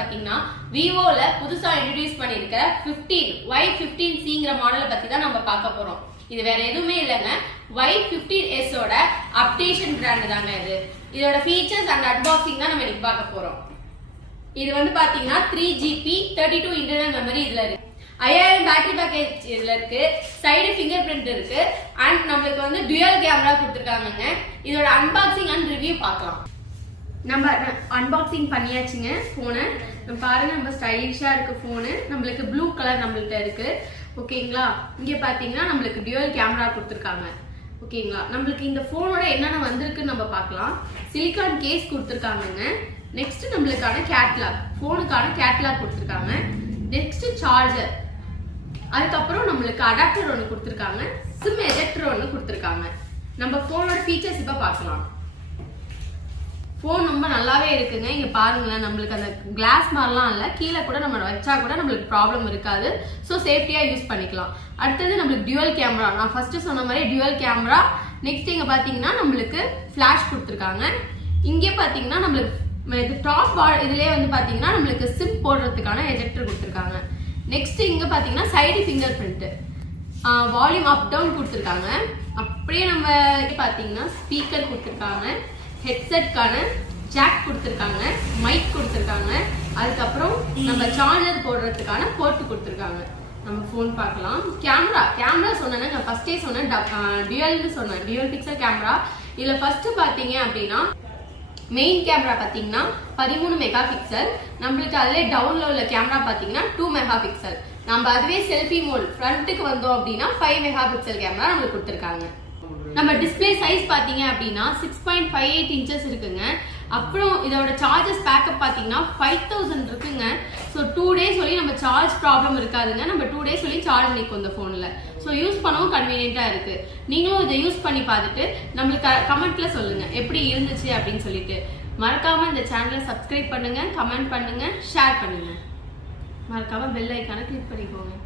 பாத்தீங்கன்னா விவோல புதுசா இன்ட்ரோடியூஸ் பண்ணிருக்கிற 15 y15cங்கிற மாடலை பத்தி தான் நம்ம பார்க்க போறோம். இது வேற எதுவுமே இல்லைங்க, y15s ஓட அப்டேஷன் பிராண்ட் தாங்க இது. இதோட ஃபீச்சர்ஸ் அண்ட் அன்பாக்சிங் தான் நம்ம இன்னைக்கு பார்க்க போறோம். இது வந்து பாத்தீங்கன்னா 3GB 32 இன்டர்னல் மெமரி இதுல இருக்கு, 5000 பேட்டரி பேக்கேஜ் இதுல இருக்கு, சைடு ஃபிங்கர் பிரிண்ட் இருக்கு அண்ட் நம்மளுக்கு வந்து டுயல் கேமரா கொடுத்துருக்காங்க. இதோட அன்பாக்சிங் அண்ட் ரிவ்யூ பார்க்கலாம். நம்ம அன்பாக்சிங் பண்ணியாச்சுங்க போனை. பாருங்க நம்ம ஸ்டைலிஷா இருக்கு போனு. நம்மளுக்கு ப்ளூ கலர் நம்மள்ட்ட இருக்கு. ஓகேங்களா, இங்க பாத்தீங்கன்னா நம்மளுக்கு டுயல் கேமரா கொடுத்துருக்காங்க. ஓகேங்களா, நம்மளுக்கு இந்த போனோட என்னென்ன வந்திருக்குன்னு நம்ம பார்க்கலாம். சிலிகான் கேஸ் கொடுத்துருக்காங்க. நெக்ஸ்ட் நம்மளுக்கான கேட்லாக், போனுக்கான கேட்லாக் கொடுத்துருக்காங்க. நெக்ஸ்ட் சார்ஜர், அதுக்கப்புறம் நம்மளுக்கு அடாப்டர் ஒன்று கொடுத்துருக்காங்க, சிம் எஜெக்டர் ஒன்று கொடுத்துருக்காங்க. நம்ம போனோட ஃபீச்சர்ஸ் இப்ப பார்க்கலாம். போன் ரொம்ப நல்லாவே இருக்குங்க. இங்க பாருங்களேன், நம்மளுக்கு அந்த கிளாஸ் மாதிரிலாம் இல்ல, கீழே கூட நம்ம வச்சா கூட நம்மளுக்கு ப்ராப்ளம் இருக்காது. ஸோ சேஃப்டியா யூஸ் பண்ணிக்கலாம். அடுத்தது நம்மளுக்கு டியூவல் கேமரா, நான் ஃபர்ஸ்ட் சொன்ன மாதிரி டியூவல் கேமரா. நெக்ஸ்ட் இங்க பாத்தீங்கன்னா நம்மளுக்கு ஃபிளாஷ் கொடுத்துருக்காங்க. இங்கே பாத்தீங்கன்னா நம்மளுக்கு டாப் இதுலயே வந்து பாத்தீங்கன்னா நம்மளுக்கு சிம் போடுறதுக்கான எஜெக்டர் கொடுத்துருக்காங்க. நெக்ஸ்ட் இங்க பாத்தீங்கன்னா side fingerprint, volume up down கொடுத்துருக்காங்க. அப்படியே நம்ம பாத்தீங்கன்னா ஸ்பீக்கர் கொடுத்துருக்காங்க, ஹெட்செட்கான ஜாக் கொடுத்துருக்காங்க, மைக் கொடுத்துருக்காங்க, அதுக்கப்புறம் நம்ம சார்ஜர் போடுறதுக்கான போர்ட் கொடுத்துருக்காங்க. நம்ம போன் பார்க்கலாம். கேமரா சொன்னேன், நான் ஃபர்ஸ்டே சொன்னேன் டியூவல்னு சொன்னேன், டியூவல் பிக்சல் கேமரா. இதுல ஃபர்ஸ்ட் பாத்தீங்க அப்படின்னா மெயின் கேமரா பாத்தீங்கன்னா 13 மெகா பிக்சல். நம்மளுக்கு அதுல டவுன்ல உள்ள கேமரா பாத்தீங்கன்னா 2 மெகா பிக்சல். நம்ம அதுவே செல்ஃபி மோட் ஃப்ரண்ட்டுக்கு வந்தோம் அப்படின்னா 5 மெகா பிக்சல் கேமரா நம்மளுக்கு கொடுத்துருக்காங்க. நம்ம டிஸ்பிளே சைஸ் பாத்தீங்க அப்படின்னா 6.58 இன்ச்சஸ் இருக்குங்க. அப்புறம் இதோட சார்ஜஸ் பேக்கப் பாத்தீங்கன்னா 5000 இருக்குங்க. ஸோ 2 days சொல்லி நம்ம சார்ஜ் ப்ராப்ளம் இருக்காதுங்க. நம்ம 2 days சொல்லி சார்ஜ் நிற்கும் இந்த போன்ல. ஸோ யூஸ் பண்ணவும் கன்வீனியன்ட்டா இருக்கு. நீங்களும் இதை யூஸ் பண்ணி பார்த்துட்டு நம்மளுக்கு கமெண்ட்ல சொல்லுங்க எப்படி இருந்துச்சு அப்படின்னு சொல்லிட்டு. மறக்காம இந்த சேனலை சப்ஸ்கிரைப் பண்ணுங்க, கமெண்ட் பண்ணுங்க, ஷேர் பண்ணுங்க. மறக்காம பெல் ஐக்கானை கிளிக் பண்ணிக்கோங்க.